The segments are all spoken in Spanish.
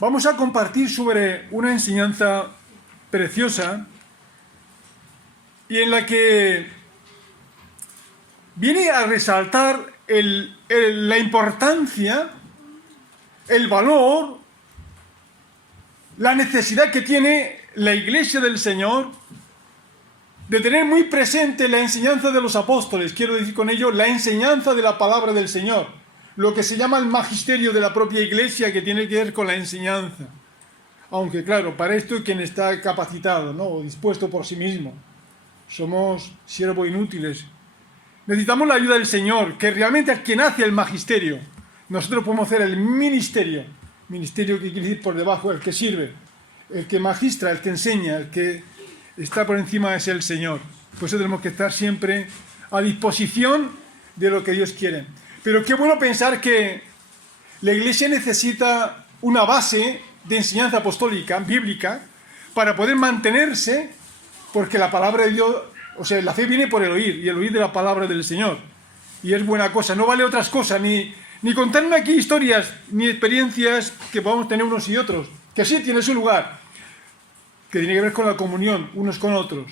vamos a compartir sobre una enseñanza preciosa y en la que viene a resaltar la importancia, el valor, la necesidad que tiene la Iglesia del Señor de tener muy presente la enseñanza de los apóstoles. Quiero decir con ello la enseñanza de la palabra del Señor, lo que se llama el magisterio de la propia Iglesia, que tiene que ver con la enseñanza. Aunque claro, para esto quien está capacitado, ¿no? O dispuesto por sí mismo. Somos siervos inútiles. Necesitamos la ayuda del Señor, que realmente es quien hace el magisterio. Nosotros podemos hacer el ministerio. Ministerio que quiere decir por debajo, el que sirve, el que magistra, el que enseña, el que está por encima es el Señor. Por eso tenemos que estar siempre a disposición de lo que Dios quiere. Pero qué bueno pensar que la Iglesia necesita una base de enseñanza apostólica, bíblica, para poder mantenerse, porque la palabra de Dios, o sea, la fe viene por el oír, y el oír de la palabra del Señor. Y es buena cosa, no vale otras cosas, ni contarme aquí historias, ni experiencias que podamos tener unos y otros, que sí tiene su lugar, que tiene que ver con la comunión unos con otros,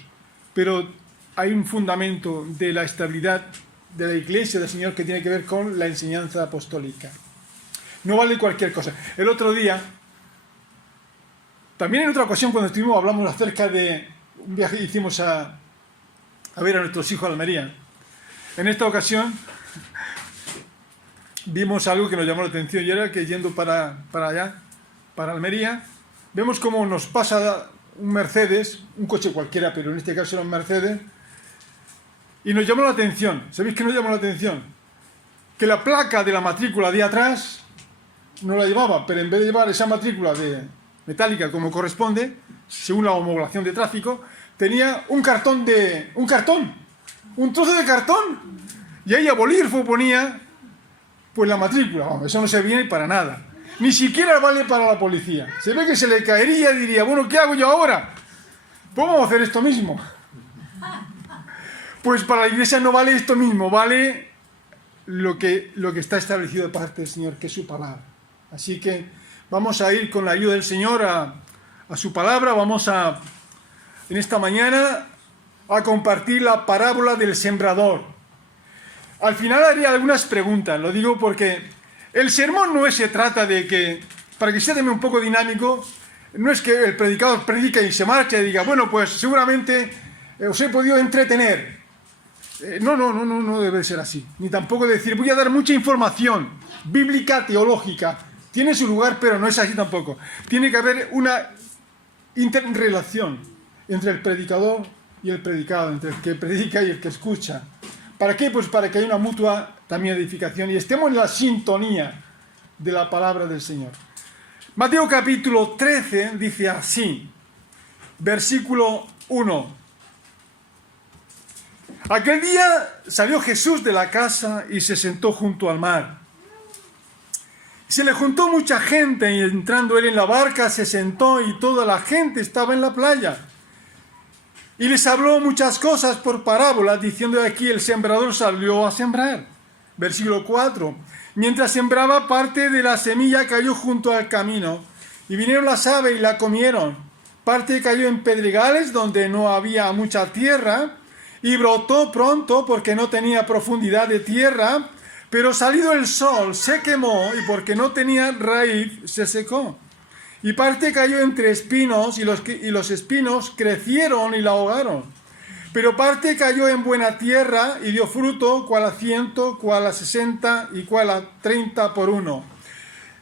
pero hay un fundamento de la estabilidad de la Iglesia del Señor que tiene que ver con la enseñanza apostólica. No vale cualquier cosa. El otro día, también en otra ocasión cuando estuvimos, hablamos acerca de un viaje que hicimos a ver a nuestros hijos a Almería. En esta ocasión vimos algo que nos llamó la atención, y era que yendo para allá, para Almería, vemos cómo nos pasa un Mercedes, un coche cualquiera, pero en este caso era un Mercedes, y nos llamó la atención. ¿Sabéis qué nos llamó la atención? Que la placa de la matrícula de atrás no la llevaba, pero en vez de llevar esa matrícula de metálica como corresponde, según la homologación de tráfico, tenía un trozo de cartón, y ahí a bolígrafo ponía pues la matrícula. Vamos, eso no servía para nada, ni siquiera vale para la policía. Se ve que se le caería y diría, bueno, ¿qué hago yo ahora? Pues vamos a hacer esto mismo. Pues para la Iglesia no vale esto mismo, vale lo que está establecido de parte del Señor, que es su palabra. Así que vamos a ir con la ayuda del Señor a su palabra. Vamos en esta mañana a compartir la parábola del sembrador. Al final haré algunas preguntas, lo digo porque el sermón no se trata de que, para que sea también un poco dinámico, no es que el predicador predica y se marcha y diga, bueno, pues seguramente os he podido entretener. No debe ser así. Ni tampoco decir, voy a dar mucha información bíblica, teológica. Tiene su lugar, pero no es así tampoco. Tiene que haber una interrelación entre el predicador y el predicado, entre el que predica y el que escucha. ¿Para qué? Pues para que haya una mutua también edificación y estemos en la sintonía de la palabra del Señor. Mateo capítulo 13 dice así, versículo 1. Aquel día salió Jesús de la casa y se sentó junto al mar. Se le juntó mucha gente y entrando él en la barca se sentó y toda la gente estaba en la playa. Y les habló muchas cosas por parábolas, diciendo aquí el sembrador salió a sembrar. Versículo 4. Mientras sembraba, parte de la semilla cayó junto al camino, y vinieron las aves y la comieron. Parte cayó en pedregales donde no había mucha tierra, y brotó pronto porque no tenía profundidad de tierra, pero salido el sol se quemó, y porque no tenía raíz se secó. Y parte cayó entre espinos, y los espinos crecieron y la ahogaron. Pero parte cayó en buena tierra, y dio fruto, cual a 100, cual a 60, y cual a 30 por uno.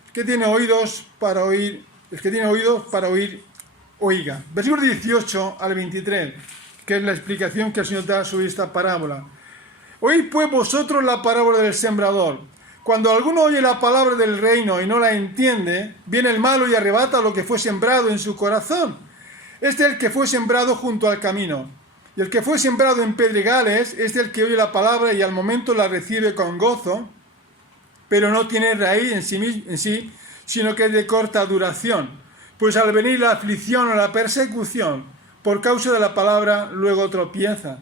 El que tiene oídos para oír, oiga. Versículo 18 al 23, que es la explicación que el Señor da sobre esta parábola. Oíd pues vosotros la parábola del sembrador. Cuando alguno oye la palabra del reino y no la entiende, viene el malo y arrebata lo que fue sembrado en su corazón. Este es el que fue sembrado junto al camino. Y el que fue sembrado en pedregales, este es el que oye la palabra y al momento la recibe con gozo, pero no tiene raíz en sí, sino que es de corta duración. Pues al venir la aflicción o la persecución, por causa de la palabra, luego tropieza.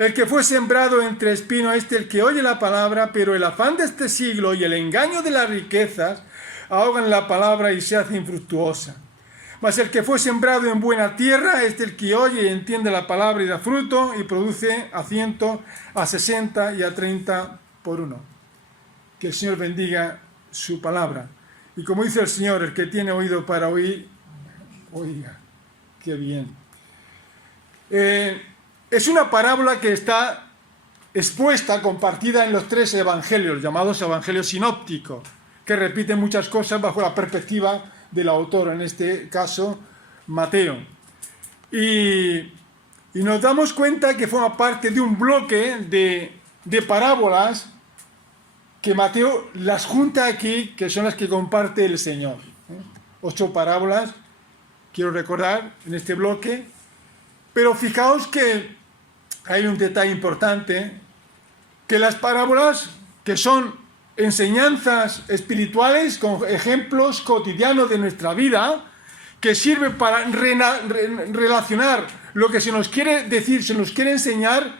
El que fue sembrado entre espinos, el que oye la palabra, pero el afán de este siglo y el engaño de las riquezas ahogan la palabra y se hace infructuosa. Mas el que fue sembrado en buena tierra, el que oye y entiende la palabra y da fruto y produce a 100, a 60 y a 30 por uno. Que el Señor bendiga su palabra. Y como dice el Señor, el que tiene oído para oír, oiga. Qué bien. Es una parábola que está expuesta, compartida en los 3 evangelios, llamados evangelios sinópticos, que repiten muchas cosas bajo la perspectiva del autor, en este caso Mateo. Y nos damos cuenta que forma parte de un bloque de parábolas que Mateo las junta aquí, que son las que comparte el Señor. 8 parábolas, quiero recordar, en este bloque. Pero fijaos que hay un detalle importante, que las parábolas, que son enseñanzas espirituales con ejemplos cotidianos de nuestra vida, que sirven para relacionar lo que se nos quiere decir, se nos quiere enseñar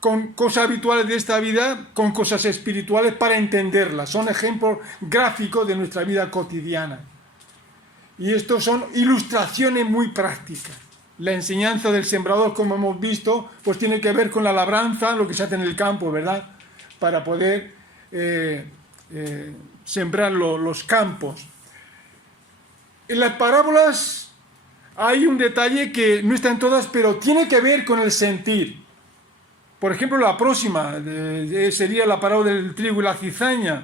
con cosas habituales de esta vida, con cosas espirituales para entenderlas. Son ejemplos gráficos de nuestra vida cotidiana. Y estos son ilustraciones muy prácticas. La enseñanza del sembrador, como hemos visto, pues tiene que ver con la labranza, lo que se hace en el campo, ¿verdad? Para poder sembrar los campos. En las parábolas hay un detalle que no está en todas, pero tiene que ver con el sentir. Por ejemplo, la próxima sería la parábola del trigo y la cizaña.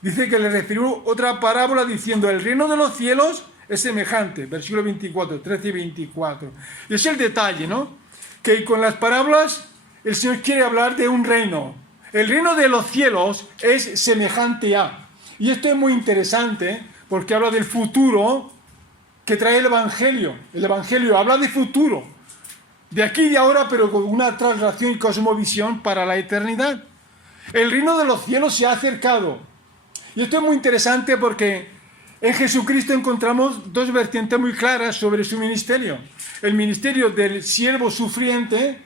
Dice que le refirió otra parábola diciendo: el reino de los cielos es semejante, versículo 24, 13 y 24. Y es el detalle, ¿no? Que con las parábolas el Señor quiere hablar de un reino. El reino de los cielos es semejante a. Y esto es muy interesante porque habla del futuro que trae el Evangelio. El Evangelio habla de futuro, de aquí y de ahora, pero con una traslación y cosmovisión para la eternidad. El reino de los cielos se ha acercado. Y esto es muy interesante porque en Jesucristo encontramos 2 vertientes muy claras sobre su ministerio. El ministerio del siervo sufriente,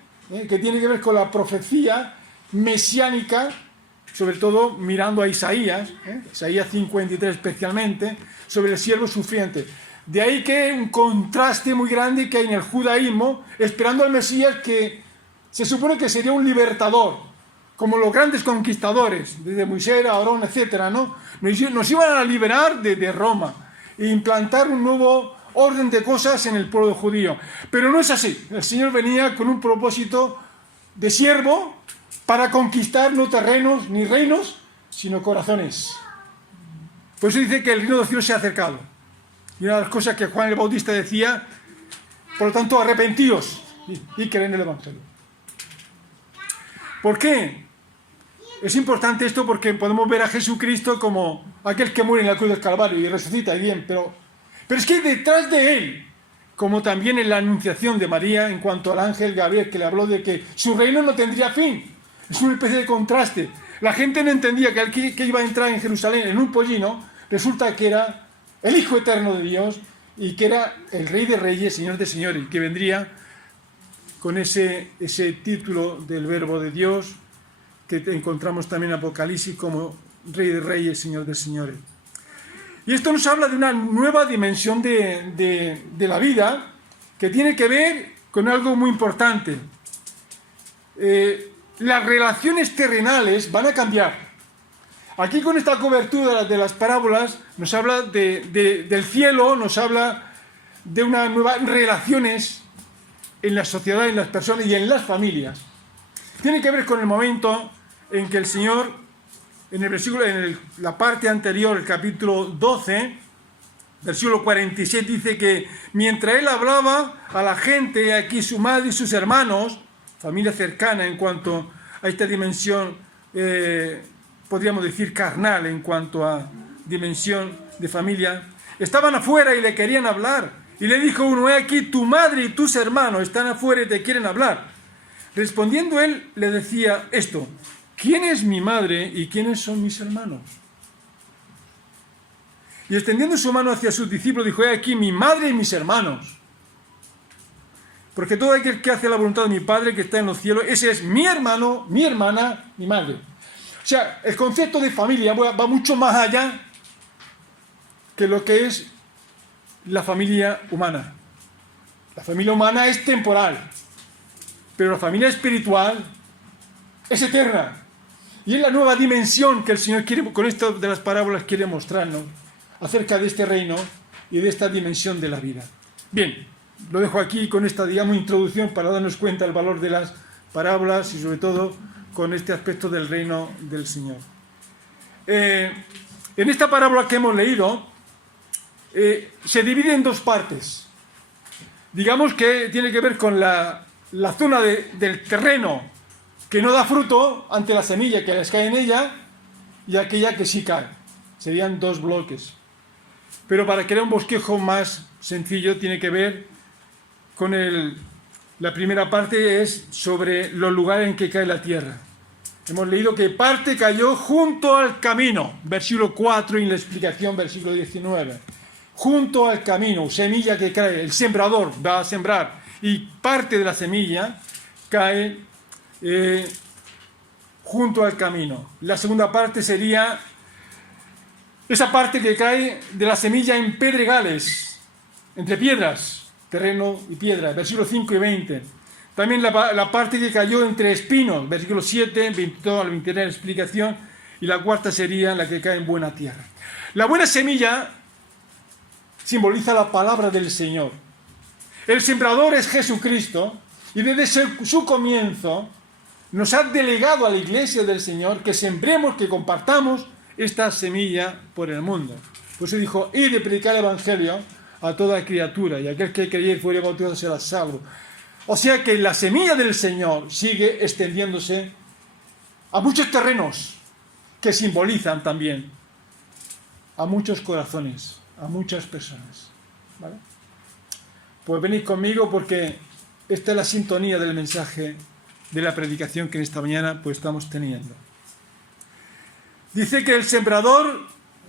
que tiene que ver con la profecía mesiánica, sobre todo mirando a Isaías, Isaías 53 especialmente, sobre el siervo sufriente. De ahí que un contraste muy grande que hay en el judaísmo, esperando al Mesías que se supone que sería un libertador, como los grandes conquistadores, desde Moisés, Aarón, etcétera, ¿no? Nos iban a liberar de Roma e implantar un nuevo orden de cosas en el pueblo judío. Pero no es así. El Señor venía con un propósito de siervo para conquistar no terrenos ni reinos, sino corazones. Por eso dice que el reino de los cielos se ha acercado. Y una de las cosas que Juan el Bautista decía: por lo tanto, arrepentíos y creed en el Evangelio. ¿Por qué? Es importante esto porque podemos ver a Jesucristo como aquel que muere en la cruz del Calvario y resucita, y bien, pero es que detrás de él, como también en la anunciación de María en cuanto al ángel Gabriel, que le habló de que su reino no tendría fin. Es una especie de contraste. La gente no entendía que el que iba a entrar en Jerusalén en un pollino, resulta que era el Hijo Eterno de Dios y que era el Rey de Reyes, Señor de Señores, y que vendría con ese título del Verbo de Dios que encontramos también en Apocalipsis como Rey de Reyes, Señor de Señores. Y esto nos habla de una nueva dimensión de la vida que tiene que ver con algo muy importante. Las relaciones terrenales van a cambiar. Aquí con esta cobertura de las parábolas nos habla del cielo, nos habla de unas nuevas relaciones en la sociedad, en las personas y en las familias. Tiene que ver con el momento en que el Señor, en la parte anterior, el capítulo 12, versículo 47, dice que mientras él hablaba a la gente, aquí su madre y sus hermanos, familia cercana en cuanto a esta dimensión, podríamos decir carnal en cuanto a dimensión de familia, estaban afuera y le querían hablar. Y le dijo uno: he aquí, tu madre y tus hermanos están afuera y te quieren hablar. Respondiendo él, le decía esto: ¿quién es mi madre y quiénes son mis hermanos? Y extendiendo su mano hacia sus discípulos, dijo: he aquí mi madre y mis hermanos. porque todo aquel que hace la voluntad de mi Padre que está en los cielos, ese es mi hermano, mi hermana, mi madre. O sea, el concepto de familia va mucho más allá que lo que es la familia humana. La familia humana es temporal, pero la familia espiritual es eterna. Y es la nueva dimensión que el Señor quiere, con esto de las parábolas, quiere mostrarnos acerca de este reino y de esta dimensión de la vida. Bien, lo dejo aquí con esta, digamos, introducción para darnos cuenta del valor de las parábolas y sobre todo con este aspecto del reino del Señor. En esta parábola que hemos leído, se divide en dos partes. Digamos que tiene que ver con la zona del terreno que no da fruto ante la semilla que les cae en ella y aquella que sí cae. Serían dos bloques. Pero para crear un bosquejo más sencillo tiene que ver con la primera parte, es sobre los lugares en que cae la tierra. Hemos leído que parte cayó junto al camino, versículo 4, y en la explicación, versículo 19. Junto al camino, semilla que cae, el sembrador va a sembrar, y parte de la semilla cae junto al camino. La segunda parte sería esa parte que cae de la semilla en pedregales, entre piedras, terreno y piedra, versículos 5 y 20. También la parte que cayó entre espinos, versículos 7, 22 al 29, la explicación, y la cuarta sería la que cae en buena tierra. La buena semilla simboliza la palabra del Señor. El sembrador es Jesucristo, y desde su comienzo nos ha delegado a la iglesia del Señor que sembremos, que compartamos esta semilla por el mundo. Por eso dijo, id y predicar el evangelio a toda criatura, y aquel que creyere y fuere bautizado será salvo. O sea que la semilla del Señor sigue extendiéndose a muchos terrenos que simbolizan también a muchos corazones, a muchas personas. ¿Vale? Pues venid conmigo porque esta es la sintonía del mensaje de la predicación que en esta mañana pues estamos teniendo. Dice que el sembrador,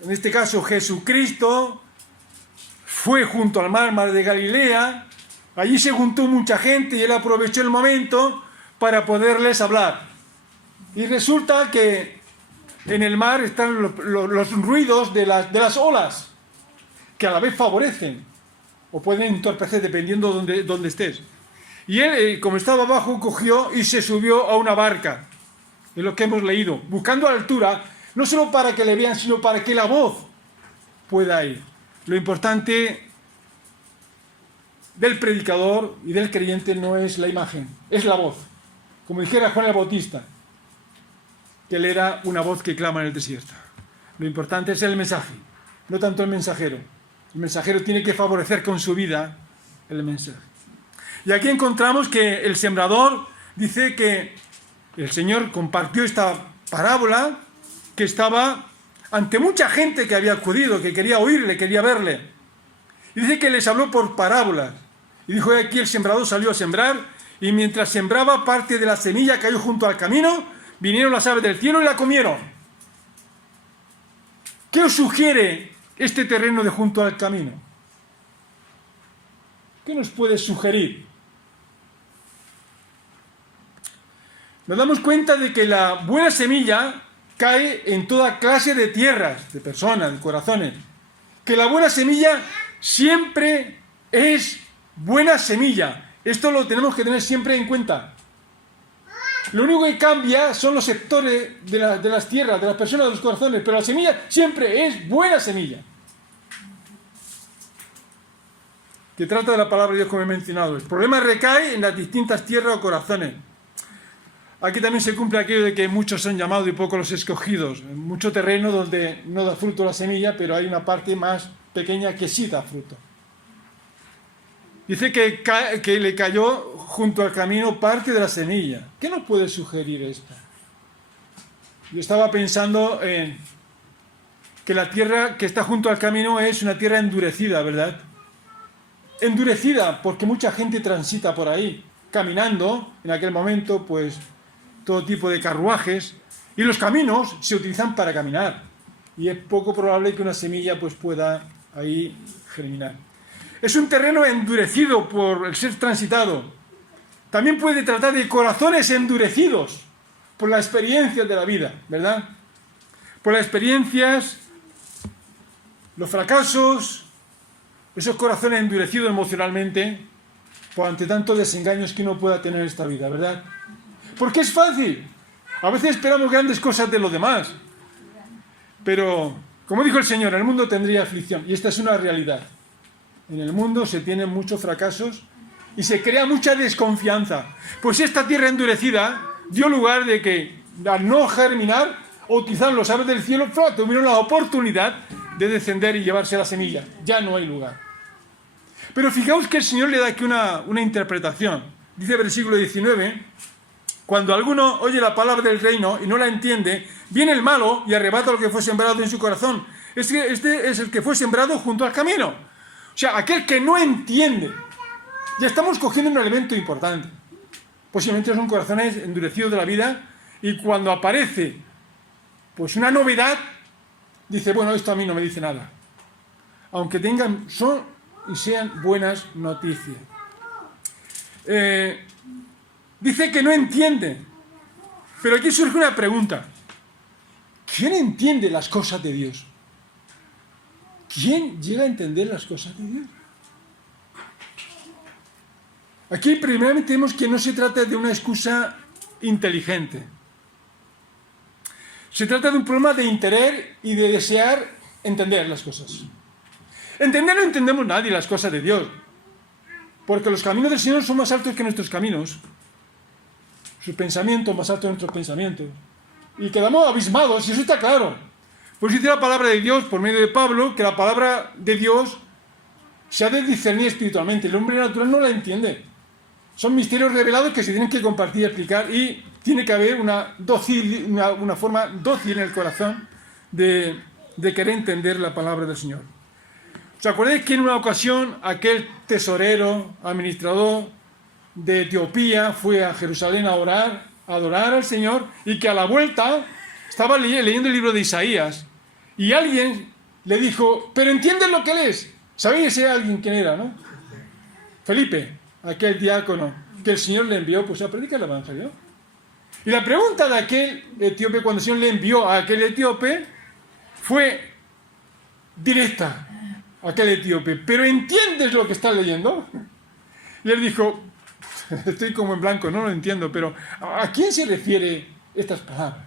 en este caso Jesucristo, fue junto al mar de Galilea. Allí se juntó mucha gente y él aprovechó el momento para poderles hablar. Y resulta que en el mar están los ruidos de las olas, que a la vez favorecen o pueden entorpecer dependiendo de dónde estés. Y él, como estaba abajo, cogió y se subió a una barca. Es lo que hemos leído, buscando altura, no solo para que le vean, sino para que la voz pueda ir. Lo importante del predicador y del creyente no es la imagen, es la voz. Como dijera Juan el Bautista, que él era una voz que clama en el desierto. Lo importante es el mensaje, no tanto el mensajero. El mensajero tiene que favorecer con su vida el mensaje. Y aquí encontramos que el sembrador dice que el Señor compartió esta parábola, que estaba ante mucha gente que había acudido, que quería oírle, quería verle. Y dice que les habló por parábolas. Y dijo, aquí el sembrador salió a sembrar, y mientras sembraba, parte de la semilla cayó junto al camino, vinieron las aves del cielo y la comieron. ¿Qué os sugiere este terreno de junto al camino? ¿Qué nos puede sugerir? Nos damos cuenta de que la buena semilla cae en toda clase de tierras, de personas, de corazones. Que la buena semilla siempre es buena semilla. Esto lo tenemos que tener siempre en cuenta. Lo único que cambia son los sectores de las tierras, de las personas, de los corazones, pero la semilla siempre es buena semilla. Que trata de la palabra de Dios, como he mencionado. El problema recae en las distintas tierras o corazones. Aquí también se cumple aquello de que muchos son llamados y pocos los escogidos. En mucho terreno donde no da fruto la semilla, pero hay una parte más pequeña que sí da fruto. Dice que le cayó junto al camino parte de la semilla. ¿Qué nos puede sugerir esto? Yo estaba pensando en que la tierra que está junto al camino es una tierra endurecida, ¿verdad? Endurecida porque mucha gente transita por ahí, caminando, en aquel momento, pues, todo tipo de carruajes, y los caminos se utilizan para caminar, y es poco probable que una semilla pues pueda ahí germinar. Es un terreno endurecido por el ser transitado. También puede tratar de corazones endurecidos por las experiencias de la vida, ¿verdad? Por las experiencias, los fracasos, esos corazones endurecidos emocionalmente, por ante tantos desengaños que uno pueda tener en esta vida, ¿verdad? Porque es fácil. A veces esperamos grandes cosas de los demás. Pero, como dijo el Señor, en el mundo tendría aflicción. Y esta es una realidad. En el mundo se tienen muchos fracasos y se crea mucha desconfianza. Pues esta tierra endurecida dio lugar de que, al no germinar o utilizar los aves del cielo, tuvieron la oportunidad de descender y llevarse la semilla. Ya no hay lugar. Pero fijaos que el Señor le da aquí una interpretación. Dice el versículo 19, cuando alguno oye la palabra del reino y no la entiende, viene el malo y arrebata lo que fue sembrado en su corazón. Este es el que fue sembrado junto al camino. O sea, aquel que no entiende. Ya estamos cogiendo un elemento importante. Posiblemente son corazones endurecidos de la vida y cuando aparece pues una novedad, dice, bueno, esto a mí no me dice nada. Aunque son y sean buenas noticias. Dice que no entiende. Pero aquí surge una pregunta. ¿Quién entiende las cosas de Dios? ¿Quién llega a entender las cosas de Dios? Aquí primeramente vemos que no se trata de una excusa inteligente. Se trata de un problema de interés y de desear entender las cosas. Entender no entendemos nadie las cosas de Dios. Porque los caminos del Señor son más altos que nuestros caminos. Sus pensamientos más altos que nuestros pensamientos. Y quedamos abismados, y eso está claro. Pues dice la palabra de Dios, por medio de Pablo, que la palabra de Dios se ha de discernir espiritualmente. El hombre natural no la entiende. Son misterios revelados que se tienen que compartir y explicar, y tiene que haber una forma dócil en el corazón de querer entender la palabra del Señor. ¿Os acordáis que en una ocasión aquel tesorero, administrador de Etiopía, fue a Jerusalén a orar, a adorar al Señor, y que a la vuelta estaba leyendo el libro de Isaías, y alguien le dijo, ¿pero entiendes lo que lees? ¿Sabéis ese alguien quién era, no? Felipe, aquel diácono que el Señor le envió pues a predicar el Evangelio. Y la pregunta de aquel etíope, cuando el Señor le envió a aquel etíope, fue directa a aquel etíope, ¿pero entiendes lo que estás leyendo? Y él dijo, estoy como en blanco, no lo entiendo, pero ¿a quién se refiere estas palabras?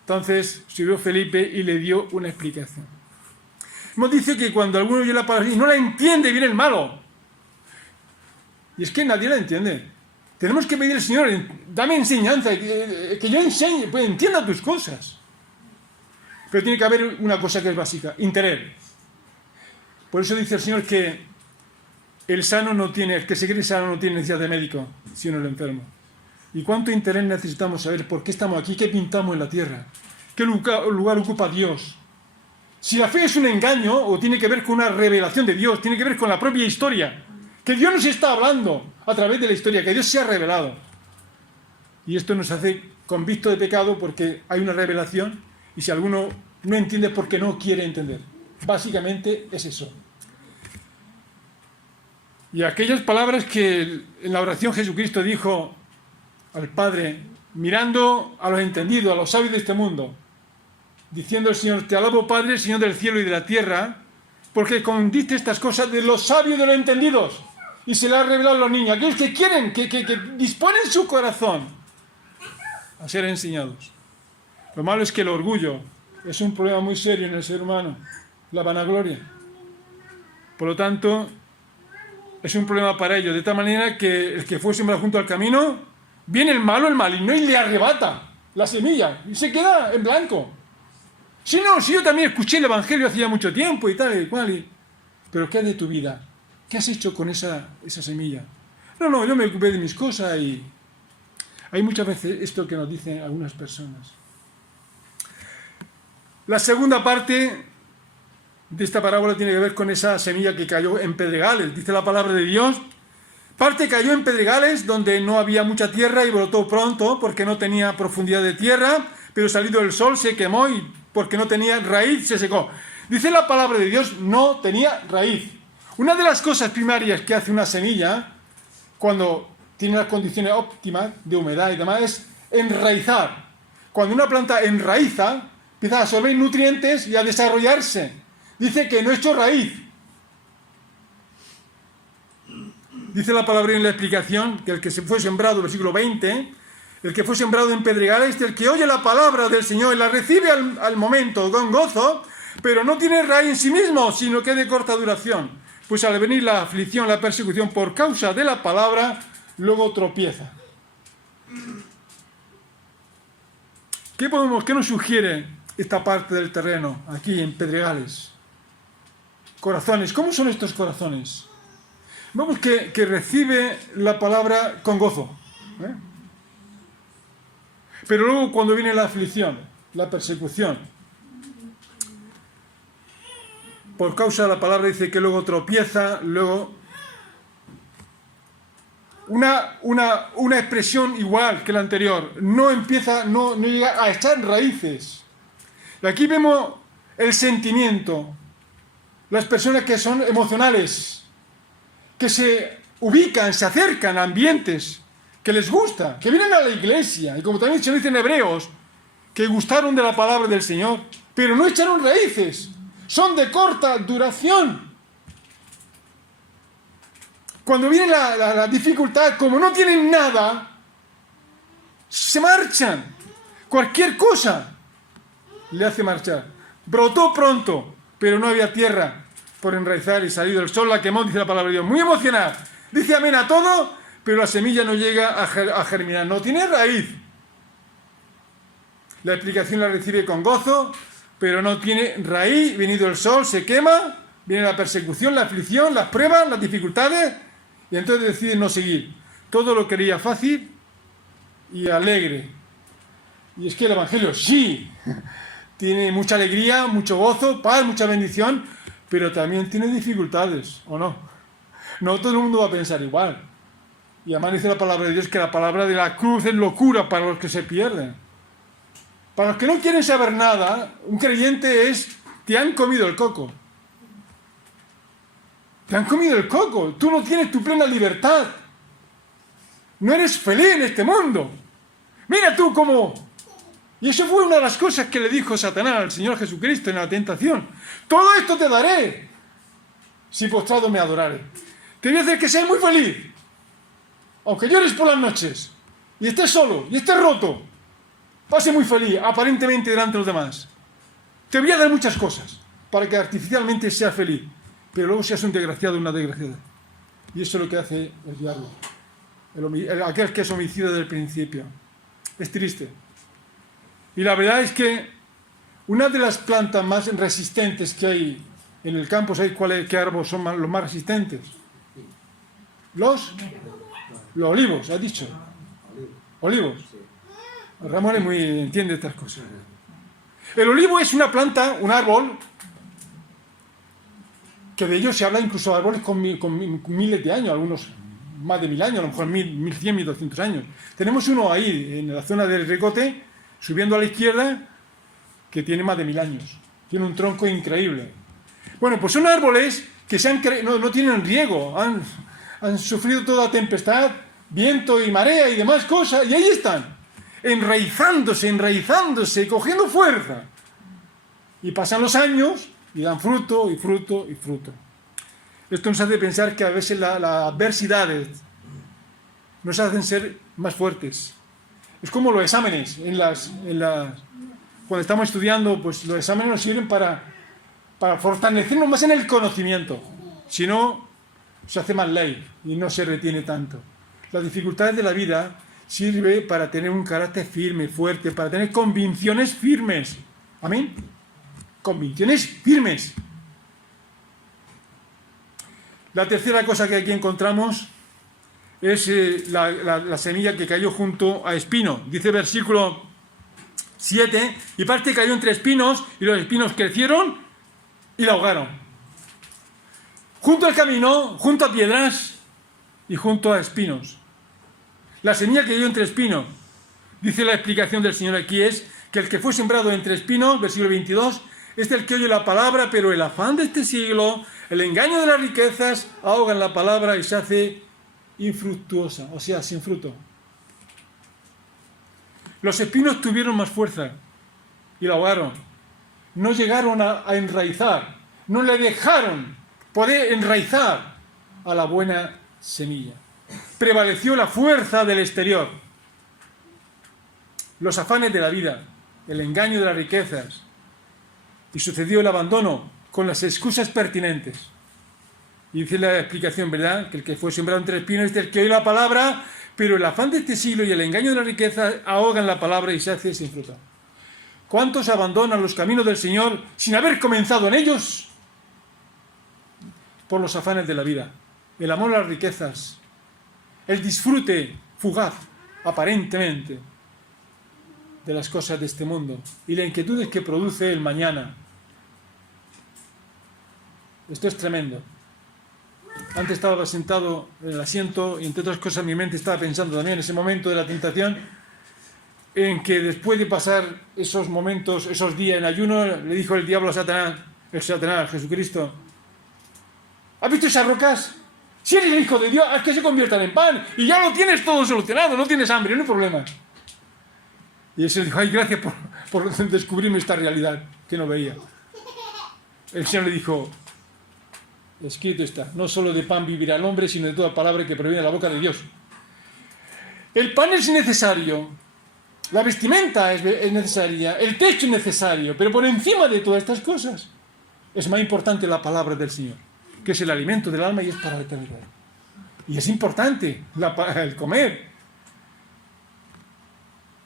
Entonces subió Felipe y le dio una explicación. Nos dice que cuando alguno oye la palabra y no la entiende, viene el malo. Y es que nadie la entiende. Tenemos que pedir al Señor, dame enseñanza, que yo enseñe, pues entienda tus cosas. Pero tiene que haber una cosa que es básica, interés. Por eso dice el Señor que el que se cree sano no tiene necesidad de médico, sino el enfermo. ¿Y cuánto interés necesitamos saber por qué estamos aquí, qué pintamos en la tierra? ¿Qué lugar ocupa Dios? Si la fe es un engaño o tiene que ver con una revelación de Dios, tiene que ver con la propia historia, que Dios nos está hablando a través de la historia, que Dios se ha revelado. Y esto nos hace convicto de pecado porque hay una revelación y si alguno no entiende es porque no quiere entender. Básicamente es eso. Y aquellas palabras que en la oración Jesucristo dijo al Padre, mirando a los entendidos, a los sabios de este mundo, diciendo el Señor, te alabo Padre, Señor del cielo y de la tierra, porque condiste estas cosas de los sabios y de los entendidos, y se las ha revelado a los niños, aquellos que quieren, que disponen su corazón a ser enseñados. Lo malo es que el orgullo es un problema muy serio en el ser humano, la vanagloria. Por lo tanto, es un problema para ellos, de tal manera que el que fue sembrado junto al camino, viene el malo, el maligno, y le arrebata la semilla, y se queda en blanco. Si yo también escuché el Evangelio hacía mucho tiempo y tal y cual, pero ¿qué de tu vida? ¿Qué has hecho con esa semilla? No, yo me ocupé de mis cosas y hay muchas veces esto que nos dicen algunas personas. La segunda parte de esta parábola tiene que ver con esa semilla que cayó en pedregales. Dice la palabra de Dios, parte cayó en pedregales donde no había mucha tierra y brotó pronto porque no tenía profundidad de tierra, pero salido el sol se quemó y porque no tenía raíz se secó. Dice la palabra de Dios, no tenía raíz. Una de las cosas primarias que hace una semilla, cuando tiene las condiciones óptimas de humedad y demás, es enraizar. Cuando una planta enraiza, empieza a absorber nutrientes y a desarrollarse. Dice que no he hecho raíz. Dice la palabra en la explicación que el que se fue sembrado, versículo 20, el que fue sembrado en pedregales, el que oye la palabra del Señor y la recibe al momento con gozo, pero no tiene raíz en sí mismo, sino que es de corta duración. Pues al venir la aflicción, la persecución por causa de la palabra, luego tropieza. ¿Qué nos sugiere esta parte del terreno, aquí en Pedregales? Corazones. ¿Cómo son estos corazones? Vemos que recibe la palabra con gozo. Pero luego cuando viene la aflicción, la persecución, por causa de la palabra dice que luego tropieza, luego una expresión igual que la anterior, no llega a echar raíces. Y aquí vemos el sentimiento, las personas que son emocionales, que se ubican, se acercan a ambientes que les gusta, que vienen a la iglesia, y como también se dice en Hebreos, que gustaron de la palabra del Señor, pero no echaron raíces, son de corta duración. Cuando viene la dificultad, como no tienen nada, se marchan. Cualquier cosa le hace marchar. Brotó pronto, pero no había tierra por enraizar y salido el sol la quemó, dice la palabra de Dios. Muy emocionada. Dice amén a todo, pero la semilla no llega a germinar. No tiene raíz. La explicación la recibe con gozo, pero no tiene raíz. Venido el sol, se quema, viene la persecución, la aflicción, las pruebas, las dificultades, y entonces decide no seguir. Todo lo quería fácil y alegre. Y es que el Evangelio sí tiene mucha alegría, mucho gozo, paz, mucha bendición, pero también tiene dificultades, ¿o no? No todo el mundo va a pensar igual. Y además dice la palabra de Dios que la palabra de la cruz es locura para los que se pierden. Para los que no quieren saber nada, un creyente es, te han comido el coco. Te han comido el coco. Tú no tienes tu plena libertad. No eres feliz en este mundo. Mira tú cómo... Y eso fue una de las cosas que le dijo Satanás al Señor Jesucristo en la tentación. Todo esto te daré si postrado me adorare. Te voy a hacer que seas muy feliz. Aunque llores por las noches y estés solo y estés roto, pase muy feliz, aparentemente delante de los demás. Te voy a dar muchas cosas para que artificialmente seas feliz, pero luego seas un desgraciado o una desgraciada. Y eso es lo que hace el diablo, aquel que es homicida desde el principio. Es triste. Y la verdad es que una de las plantas más resistentes que hay en el campo, ¿sabéis qué árboles son los más resistentes? Los olivos, has dicho. Olivos. Ramón entiende estas cosas. El olivo es una planta, un árbol, que de ellos se habla incluso de árboles con miles de años, algunos más de 1000 años, a lo mejor 1100, 1200 años. Tenemos uno ahí, en la zona del Recote, subiendo a la izquierda, que tiene más de 1000 años. Tiene un tronco increíble. Bueno, pues son árboles que no tienen riego, han sufrido toda tempestad, viento y marea y demás cosas, y ahí están, enraizándose, cogiendo fuerza. Y pasan los años y dan fruto y fruto y fruto. Esto nos hace pensar que a veces las adversidades nos hacen ser más fuertes. Es como los exámenes. Cuando estamos estudiando, pues los exámenes nos sirven para fortalecernos más en el conocimiento. Si no, se hace más ley y no se retiene tanto. Las dificultades de la vida sirven para tener un carácter firme, fuerte, para tener convicciones firmes. ¿Amén? Convicciones firmes. La tercera cosa que aquí encontramos es la semilla que cayó junto a espino. Dice versículo 7, y parte cayó entre espinos, y los espinos crecieron y la ahogaron. Junto al camino, junto a piedras y junto a espinos. La semilla que cayó entre espinos, dice la explicación del Señor aquí, es que el que fue sembrado entre espinos, versículo 22, es el que oye la palabra, pero el afán de este siglo, El engaño de las riquezas ahoga en la palabra y se hace infructuosa, o sea, sin fruto. Los espinos tuvieron más fuerza y la ahogaron. No llegaron a enraizar, no le dejaron poder enraizar a la buena semilla. Prevaleció la fuerza del exterior, los afanes de la vida, el engaño de las riquezas, y sucedió el abandono con las excusas pertinentes. Y dice la explicación, ¿verdad? Que el que fue sembrado entre espinos es el que oye la palabra, pero el afán de este siglo y el engaño de la riqueza ahogan la palabra y se hace sin fruto. ¿Cuántos abandonan los caminos del Señor sin haber comenzado en ellos? Por los afanes de la vida, el amor a las riquezas, el disfrute fugaz, aparentemente, de las cosas de este mundo y la inquietud que produce el mañana. Esto es tremendo. Antes estaba sentado en el asiento y entre otras cosas mi mente estaba pensando también en ese momento de la tentación, en que después de pasar esos momentos, esos días en ayuno, le dijo el diablo a Satanás, Jesucristo: ¿has visto esas rocas? Si eres el Hijo de Dios, haz que se conviertan en pan y ya lo tienes todo solucionado, no tienes hambre, no hay problema. Y ese dijo: ay, gracias por descubrirme esta realidad que no veía. El Señor le dijo: escrito está, no solo de pan vivirá el hombre, sino de toda palabra que proviene de la boca de Dios. El pan es necesario, la vestimenta es necesaria, el techo es necesario, pero por encima de todas estas cosas es más importante la palabra del Señor, que es el alimento del alma y es para la eternidad. Y es importante el comer.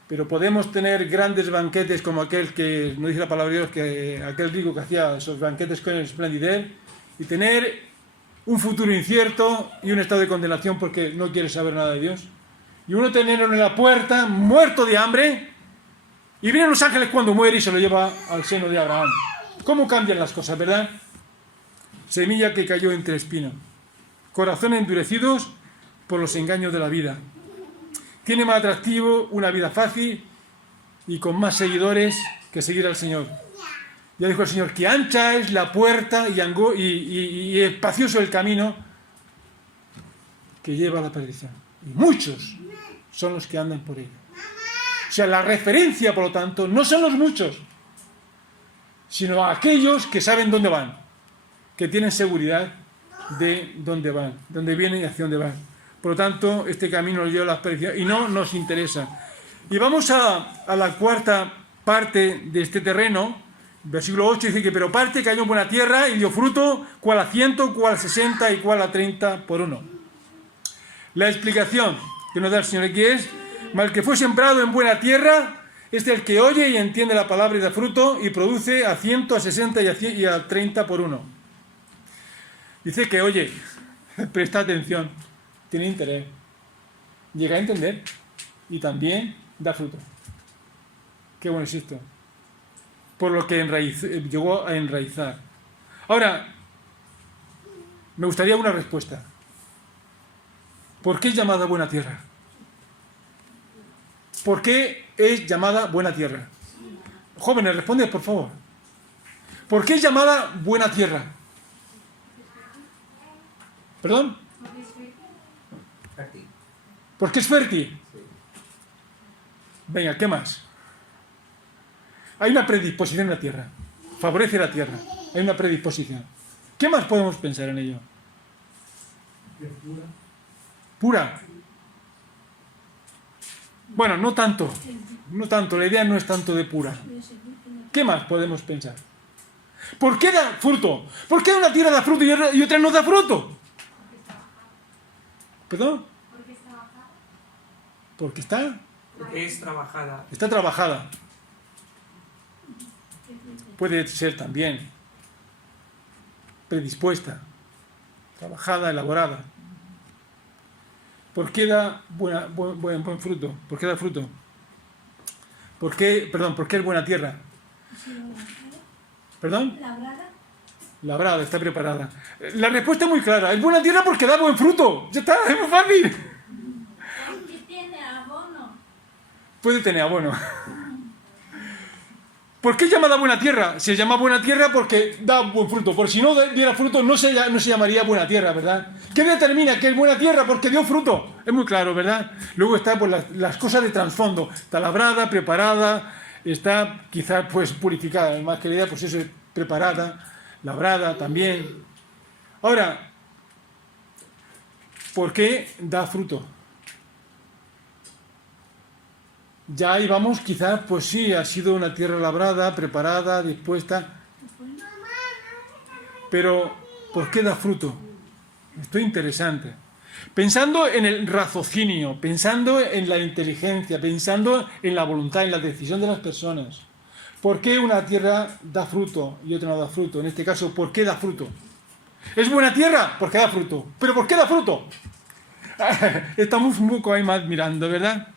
Pero podemos tener grandes banquetes como aquel que, no dice la palabra de Dios, que aquel rico que hacía esos banquetes con el esplendidez, y tener un futuro incierto y un estado de condenación porque no quiere saber nada de Dios. Y uno tenerlo en la puerta, muerto de hambre, y vienen los ángeles cuando muere y se lo lleva al seno de Abraham. ¿Cómo cambian las cosas, verdad? Semilla que cayó entre espinos. Corazones endurecidos por los engaños de la vida. Tiene más atractivo una vida fácil y con más seguidores que seguir al Señor. Ya dijo el Señor que ancha es la puerta y espacioso el camino que lleva a la perdición. Y muchos son los que andan por ella. O sea, la referencia, por lo tanto, no son los muchos, sino aquellos que saben dónde van, que tienen seguridad de dónde van, dónde vienen y hacia dónde van. Por lo tanto, este camino nos lleva a la perdición y no nos interesa. Y vamos a la cuarta parte de este terreno. Versículo 8 dice que: pero parte cayó en buena tierra y dio fruto, cual a 100, cual a 60 y cual a 30 por uno. La explicación que nos da el Señor aquí es: mal que fue sembrado en buena tierra, es el que oye y entiende la palabra y da fruto y produce a 100, a 60 y a 30 por uno. Dice que oye, presta atención, tiene interés, llega a entender y también da fruto. Qué bueno es esto. Por lo que llegó a enraizar. Ahora, me gustaría una respuesta. ¿Por qué es llamada buena tierra? ¿Por qué es llamada buena tierra? Jóvenes, responde por favor. ¿Por qué es llamada buena tierra? ¿Perdón? Porque es fértil. Venga, ¿qué más? Hay una predisposición en la tierra. Favorece la tierra. Hay una predisposición. ¿Qué más podemos pensar en ello? Pura. Bueno, no tanto. No tanto. La idea no es tanto de pura. ¿Qué más podemos pensar? ¿Por qué da fruto? ¿Por qué una tierra da fruto y otra no da fruto? ¿Perdón? Porque es trabajada. Está trabajada. Puede ser también predispuesta, trabajada, elaborada. ¿Por qué da buen fruto? ¿Por qué da fruto? ¿Por qué es buena tierra? ¿Perdón? Labrada, está preparada. La respuesta es muy clara. Es buena tierra porque da buen fruto. Ya está, es muy fácil. Porque tiene abono. Puede tener abono. ¿Por qué es llamada buena tierra? Se llama buena tierra porque da buen fruto. Por si no diera fruto, no se llamaría buena tierra, ¿verdad? ¿Qué determina que es buena tierra? Porque dio fruto. Es muy claro, ¿verdad? Luego está pues, las cosas de trasfondo. Está labrada, preparada, está quizás pues purificada. Más que la idea, pues eso, preparada, labrada también. Ahora, ¿por qué da fruto? Ya ahí vamos, quizás, pues sí, ha sido una tierra labrada, preparada, dispuesta. Pero, ¿por qué da fruto? Esto es interesante. Pensando en el raciocinio, pensando en la inteligencia, pensando en la voluntad, en la decisión de las personas. ¿Por qué una tierra da fruto y otra no da fruto? En este caso, ¿por qué da fruto? ¿Es buena tierra? Porque da fruto. ¿Pero por qué da fruto? Estamos un poco ahí más mirando, ¿verdad?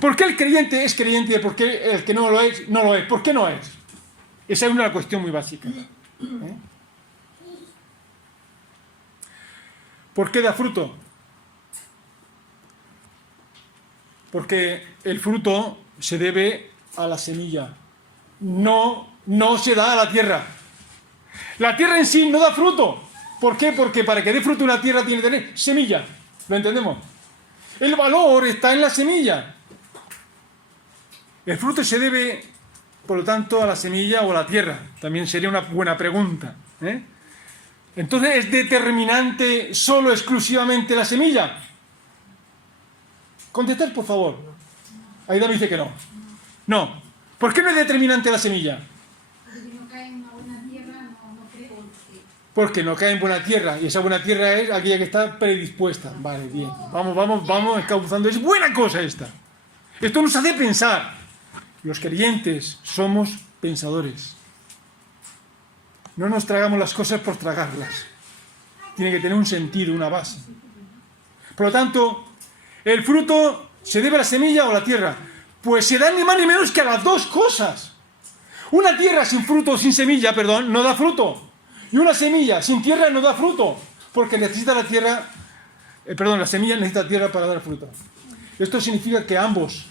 ¿Por qué el creyente es creyente y por qué el que no lo es, no lo es? ¿Por qué no es? Esa es una cuestión muy básica. ¿Por qué da fruto? Porque el fruto se debe a la semilla. No se da a la tierra. La tierra en sí no da fruto. ¿Por qué? Porque para que dé fruto una tierra tiene que tener semilla. ¿Lo entendemos? El valor está en la semilla. El fruto se debe, por lo tanto, a la semilla o a la tierra. También sería una buena pregunta. Entonces, ¿es determinante solo exclusivamente la semilla? Contestad, por favor. Aida me dice que no. No. ¿Por qué no es determinante la semilla? Porque no cae en una buena tierra, no creo. Porque no cae en buena tierra. Y esa buena tierra es aquella que está predispuesta. Vale, bien. Vamos encauzando. Es buena cosa esta. Esto nos hace pensar. Los creyentes somos pensadores. No nos tragamos las cosas por tragarlas. Tiene que tener un sentido, una base. Por lo tanto, ¿el fruto se debe a la semilla o a la tierra? Pues se da ni más ni menos que a las dos cosas. Una tierra sin fruto, sin semilla, no da fruto. Y una semilla sin tierra no da fruto. Porque necesita la tierra, la semilla necesita tierra para dar fruto. Esto significa que ambos.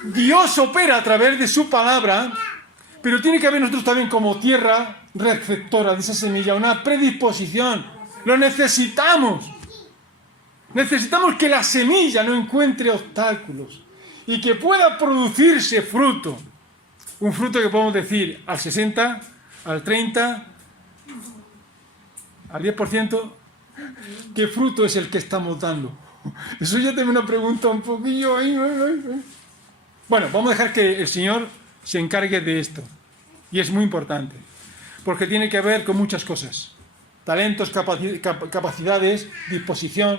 Dios opera a través de su palabra, pero tiene que haber nosotros también como tierra receptora de esa semilla, una predisposición. Lo necesitamos. Necesitamos que la semilla no encuentre obstáculos y que pueda producirse fruto. Un fruto que podemos decir al 60, al 30, al 10%. ¿Qué fruto es el que estamos dando? Eso ya tengo una pregunta un poquillo ahí. Bueno, vamos a dejar que el Señor se encargue de esto. Y es muy importante. Porque tiene que ver con muchas cosas. Talentos, capacidades, disposición.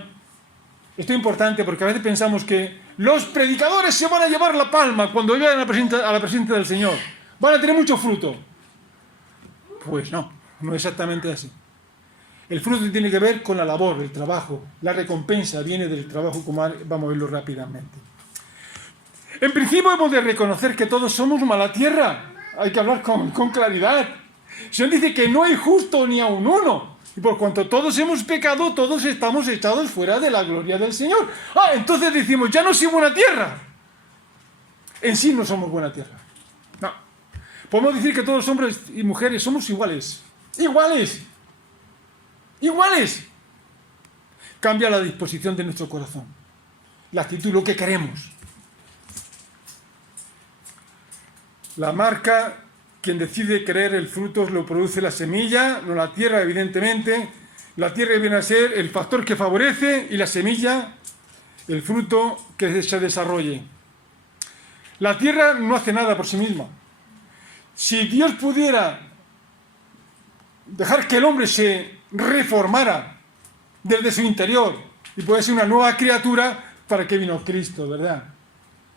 Esto es importante porque a veces pensamos que los predicadores se van a llevar la palma cuando lleguen a la presencia del Señor. Van a tener mucho fruto. Pues no es exactamente así. El fruto tiene que ver con la labor, el trabajo. La recompensa viene del trabajo, como vamos a verlo rápidamente. En principio hemos de reconocer que todos somos mala tierra. Hay que hablar con claridad. El Señor dice que no hay justo ni aun uno. Y por cuanto todos hemos pecado, todos estamos echados fuera de la gloria del Señor. Entonces decimos, ya no soy buena tierra. En sí no somos buena tierra. No. Podemos decir que todos los hombres y mujeres somos iguales. Iguales. Iguales. Cambia la disposición de nuestro corazón. La actitud, lo que queremos. La marca, quien decide creer el fruto lo produce la semilla, no la tierra, evidentemente. La tierra viene a ser el factor que favorece y la semilla, el fruto que se desarrolle. La tierra no hace nada por sí misma. Si Dios pudiera dejar que el hombre se reformara desde su interior y pudiera ser una nueva criatura, ¿para qué vino Cristo, verdad?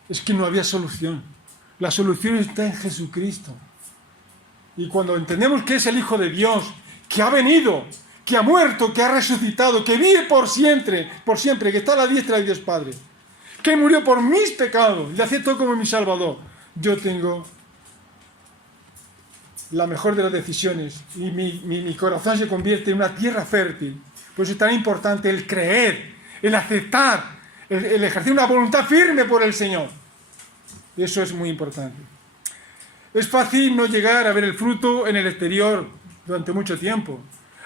Es que no había solución. La solución está en Jesucristo. Y cuando entendemos que es el Hijo de Dios, que ha venido, que ha muerto, que ha resucitado, que vive por siempre, que está a la diestra de Dios Padre, que murió por mis pecados y le acepto como mi Salvador, yo tengo la mejor de las decisiones y mi corazón se convierte en una tierra fértil. Por eso es tan importante el creer, el aceptar, el ejercer una voluntad firme por el Señor. Eso es muy importante. Es fácil no llegar a ver el fruto en el exterior durante mucho tiempo.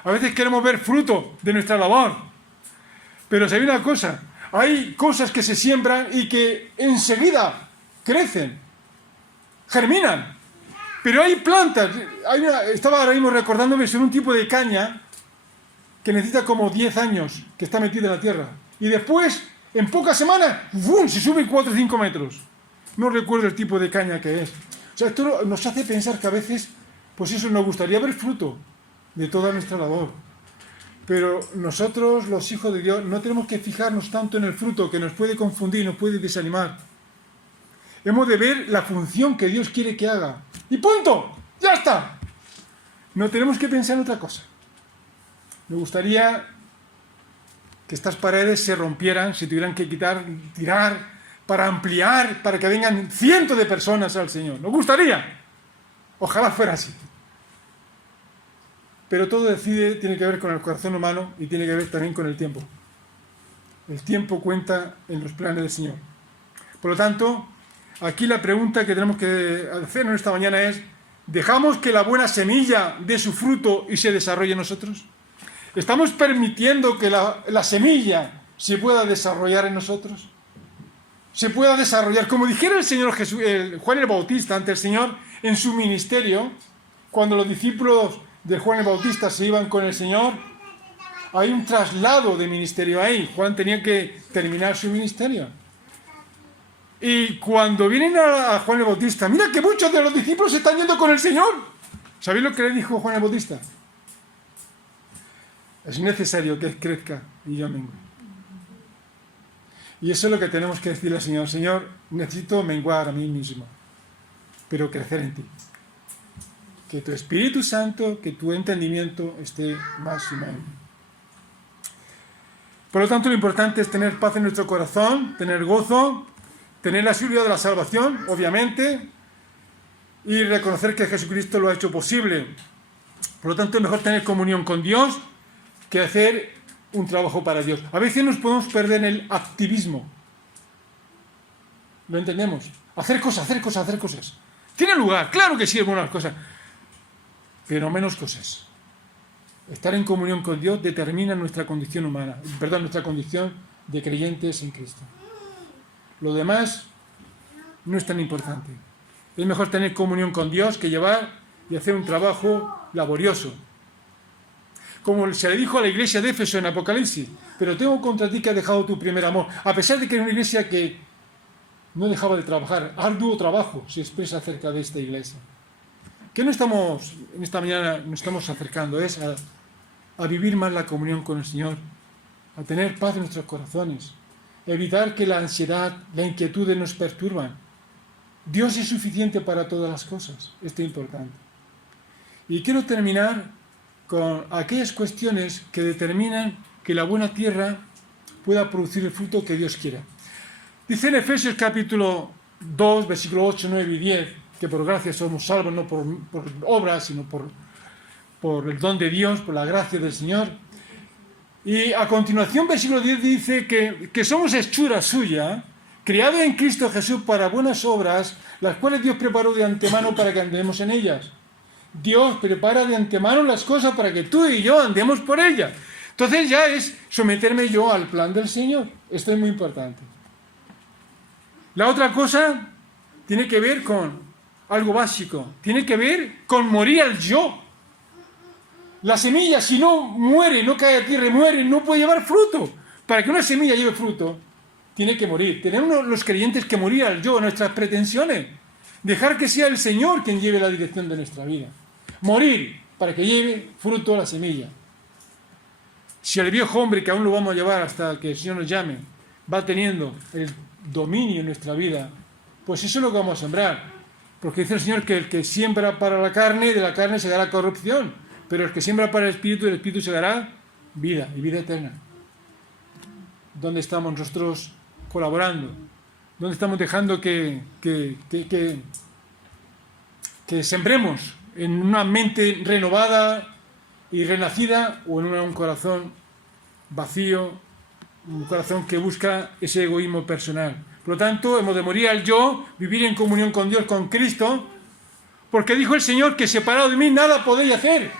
A veces queremos ver fruto de nuestra labor. Pero ¿sabéis una cosa? Hay cosas que se siembran y que enseguida crecen, germinan. Pero hay plantas. Estaba ahora mismo recordándome sobre un tipo de caña que necesita como 10 años que está metida en la tierra. Y después, en pocas semanas, ¡bum!, se sube 4 o 5 metros. No recuerdo el tipo de caña que es. O sea, esto nos hace pensar que a veces, pues eso, nos gustaría ver fruto de toda nuestra labor. Pero nosotros, los hijos de Dios, no tenemos que fijarnos tanto en el fruto, que nos puede confundir, nos puede desanimar. Hemos de ver la función que Dios quiere que haga. ¡Y punto! ¡Ya está! No tenemos que pensar en otra cosa. Me gustaría que estas paredes se rompieran, se tuvieran que tirar, para ampliar, para que vengan cientos de personas al Señor. Nos gustaría. Ojalá fuera así. Pero todo tiene que ver con el corazón humano y tiene que ver también con el tiempo. El tiempo cuenta en los planes del Señor. Por lo tanto, aquí la pregunta que tenemos que hacernos esta mañana es: ¿dejamos que la buena semilla dé su fruto y se desarrolle en nosotros? ¿Estamos permitiendo que la semilla se pueda desarrollar en nosotros? Se pueda desarrollar, como dijera el Señor Jesús, Juan el Bautista ante el Señor en su ministerio, cuando los discípulos de Juan el Bautista se iban con el Señor, hay un traslado de ministerio ahí. Juan tenía que terminar su ministerio. Y cuando vienen a Juan el Bautista, mira que muchos de los discípulos se están yendo con el Señor. ¿Sabéis lo que le dijo Juan el Bautista? Es necesario que Él crezca y yo mengue. Y eso es lo que tenemos que decirle al Señor. Señor, necesito menguar a mí mismo, pero crecer en ti. Que tu Espíritu Santo, que tu entendimiento esté más y más. Por lo tanto, lo importante es tener paz en nuestro corazón, tener gozo, tener la seguridad de la salvación, obviamente, y reconocer que Jesucristo lo ha hecho posible. Por lo tanto, es mejor tener comunión con Dios que hacer un trabajo para Dios. A veces nos podemos perder en el activismo. ¿Lo entendemos? Hacer cosas. Tiene lugar, claro que sí, es buenas cosas, pero menos cosas. Estar en comunión con Dios determina nuestra condición humana, nuestra condición de creyentes en Cristo. Lo demás no es tan importante. Es mejor tener comunión con Dios que llevar y hacer un trabajo laborioso. Como se le dijo a la iglesia de Éfeso en Apocalipsis: pero tengo contra ti que has dejado tu primer amor. A pesar de que era una iglesia que no dejaba de trabajar, arduo trabajo se expresa acerca de esta iglesia. ¿Qué en esta mañana nos estamos acercando? Es a vivir más la comunión con el Señor, a tener paz en nuestros corazones, evitar que la ansiedad, la inquietud nos perturban. Dios es suficiente para todas las cosas. Esto es importante. Y quiero terminar con aquellas cuestiones que determinan que la buena tierra pueda producir el fruto que Dios quiera. Dice en Efesios capítulo 2, versículos 8, 9 y 10, que por gracia somos salvos, no por obras, sino por el don de Dios, por la gracia del Señor. Y a continuación, versículo 10 dice que somos hechura suya, creado en Cristo Jesús para buenas obras, las cuales Dios preparó de antemano para que andemos en ellas. Dios prepara de antemano las cosas para que tú y yo andemos por ellas. Entonces ya es someterme yo al plan del Señor. Esto es muy importante. La otra cosa tiene que ver con algo básico. Tiene que ver con morir al yo. La semilla, si no muere, no cae a tierra y muere, no puede llevar fruto. Para que una semilla lleve fruto, tiene que morir. Tenemos los creyentes que morir al yo, a nuestras pretensiones. Dejar que sea el Señor quien lleve la dirección de nuestra vida. Morir para que lleve fruto la semilla. Si el viejo hombre, que aún lo vamos a llevar hasta que el Señor nos llame, va teniendo el dominio en nuestra vida, pues eso es lo que vamos a sembrar. Porque dice el Señor que el que siembra para la carne, de la carne se dará corrupción, pero el que siembra para el Espíritu, del Espíritu se dará vida y vida eterna. ¿Dónde estamos nosotros colaborando? ¿Dónde estamos dejando que sembremos? ¿En una mente renovada y renacida o en un corazón vacío, un corazón que busca ese egoísmo personal? Por lo tanto, hemos de morir al yo, vivir en comunión con Dios, con Cristo, Porque dijo el Señor que separado de mí nada podéis hacer.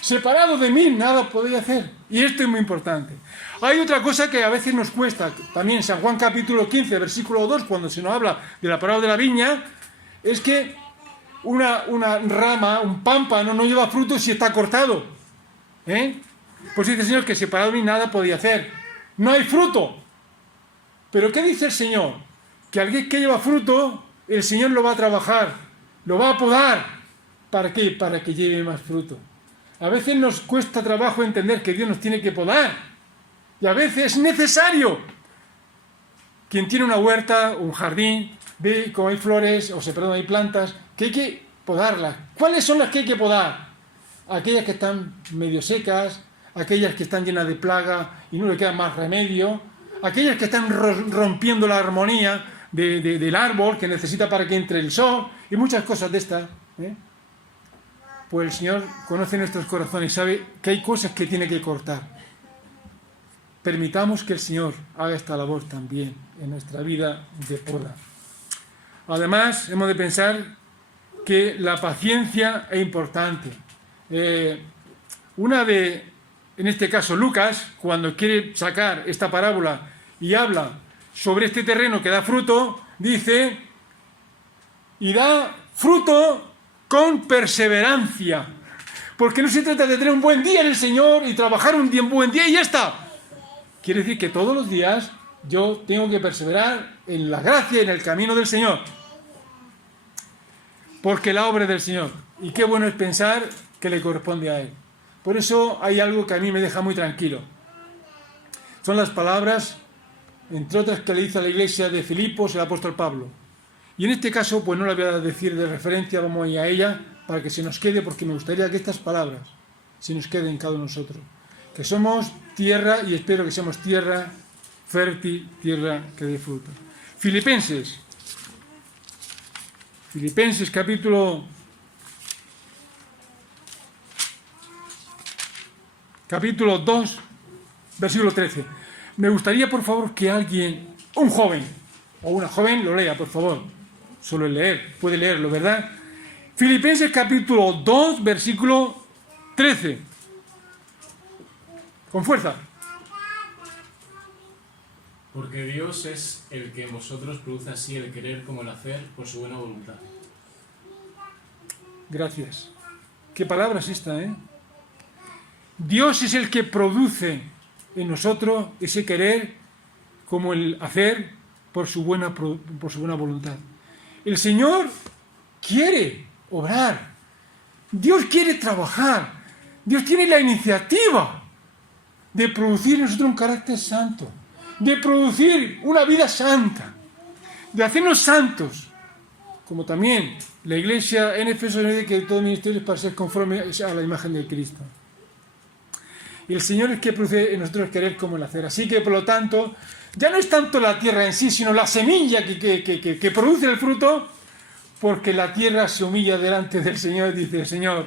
Separado de mí nada podéis hacer. Y esto es muy importante. Hay otra cosa que a veces nos cuesta. También en San Juan capítulo 15, versículo 2, cuando se nos habla de la parábola de la viña, es que una rama, un pámpano, no lleva fruto si está cortado. Pues dice el Señor que separado de mí nada podía hacer. No hay fruto. Pero ¿qué dice el Señor? Que alguien que lleva fruto, el Señor lo va a trabajar, lo va a podar. ¿Para qué? Para que lleve más fruto. A veces nos cuesta trabajo entender que Dios nos tiene que podar. Y a veces es necesario. Quien tiene una huerta, un jardín, ve cómo hay flores, hay plantas, que hay que podarlas. ¿Cuáles son las que hay que podar? Aquellas que están medio secas, aquellas que están llenas de plaga y no le queda más remedio, aquellas que están rompiendo la armonía del árbol que necesita para que entre el sol y muchas cosas de estas. Pues el Señor conoce nuestros corazones y sabe que hay cosas que tiene que cortar. Permitamos que el Señor haga esta labor también en nuestra vida de poda. Además, hemos de pensar que la paciencia es importante. En este caso Lucas, cuando quiere sacar esta parábola y habla sobre este terreno que da fruto, dice, y da fruto con perseverancia. Porque no se trata de tener un buen día en el Señor y trabajar un buen día y ya está. Quiere decir que todos los días yo tengo que perseverar en la gracia y en el camino del Señor. Porque la obra es del Señor. Y qué bueno es pensar que le corresponde a Él. Por eso hay algo que a mí me deja muy tranquilo. Son las palabras, entre otras, que le hizo a la iglesia de Filipos el apóstol Pablo. Y en este caso, pues no la voy a decir de referencia, vamos a ir a ella para que se nos quede, porque me gustaría que estas palabras se nos queden en cada uno de nosotros. Que somos tierra, y espero que seamos tierra fértil, tierra que dé fruto. Filipenses capítulo 2, versículo 13. Me gustaría, por favor, que alguien, un joven o una joven, lo lea, por favor. Solo el leer, puede leerlo, ¿verdad? Filipenses capítulo 2, versículo 13. Con fuerza. Porque Dios es el que en vosotros produce así el querer como el hacer por su buena voluntad. Gracias. ¿Qué palabra es esta, Dios es el que produce en nosotros ese querer como el hacer por su buena voluntad. El Señor quiere obrar. Dios quiere trabajar. Dios tiene la iniciativa de producir en nosotros un carácter santo, de producir una vida santa, de hacernos santos, como también la Iglesia en Éfeso dice que todo ministerio es para ser conforme a la imagen de Cristo. Y el Señor es que produce en nosotros querer como el hacer. Así que, por lo tanto, ya no es tanto la tierra en sí, sino la semilla que produce el fruto, porque la tierra se humilla delante del Señor y dice, Señor,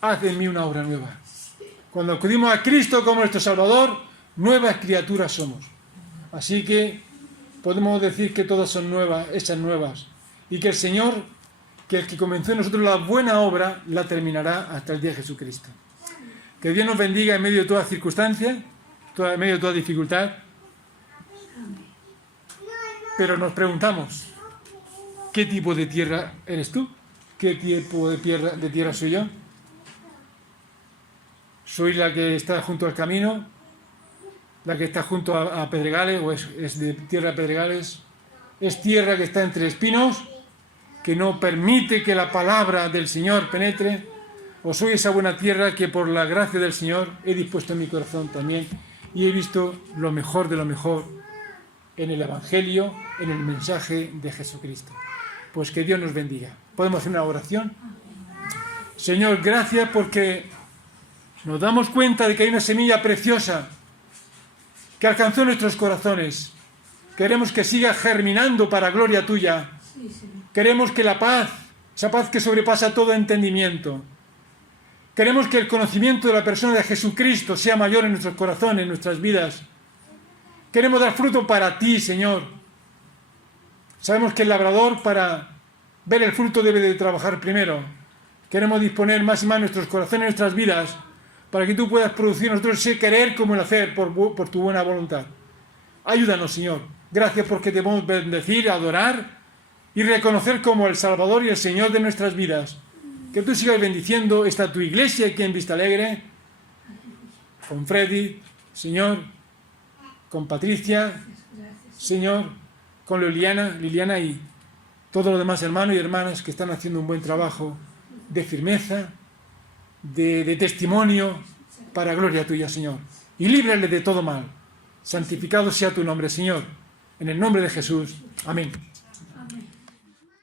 haz en mí una obra nueva. Cuando acudimos a Cristo como nuestro Salvador, nuevas criaturas somos. Así que podemos decir que todas son nuevas, hechas nuevas. Y que el Señor, que el que comenzó en nosotros la buena obra, la terminará hasta el día de Jesucristo. Que Dios nos bendiga en medio de toda circunstancia, en medio de toda dificultad. Pero nos preguntamos, ¿qué tipo de tierra eres tú? ¿Qué tipo de tierra soy yo? ¿Soy la que está junto al camino? ¿La que está junto a pedregales? ¿O es de tierra de pedregales? ¿Es tierra que está entre espinos, que no permite que la palabra del Señor penetre? ¿O soy esa buena tierra que por la gracia del Señor he dispuesto en mi corazón también y he visto lo mejor de lo mejor en el Evangelio, en el mensaje de Jesucristo? Pues que Dios nos bendiga. ¿Podemos hacer una oración? Señor, gracias porque nos damos cuenta de que hay una semilla preciosa que alcanzó nuestros corazones. Queremos que siga germinando para gloria tuya. Queremos que la paz, esa paz que sobrepasa todo entendimiento, queremos que el conocimiento de la persona de Jesucristo sea mayor en nuestros corazones, en nuestras vidas. Queremos dar fruto para ti, Señor. Sabemos que el labrador, para ver el fruto debe de trabajar primero. Queremos disponer más y más nuestros corazones, nuestras vidas, para que tú puedas producir en nosotros ese querer como el hacer por tu buena voluntad. Ayúdanos, Señor. Gracias porque te podemos bendecir, adorar y reconocer como el Salvador y el Señor de nuestras vidas. Que tú sigas bendiciendo esta tu iglesia aquí en Vista Alegre, con Freddy, Señor, con Patricia, Señor, con Liliana y todos los demás hermanos y hermanas que están haciendo un buen trabajo de firmeza, de testimonio para gloria tuya, Señor. Y líbrale de todo mal. Santificado sea tu nombre, Señor. En el nombre de Jesús. Amén.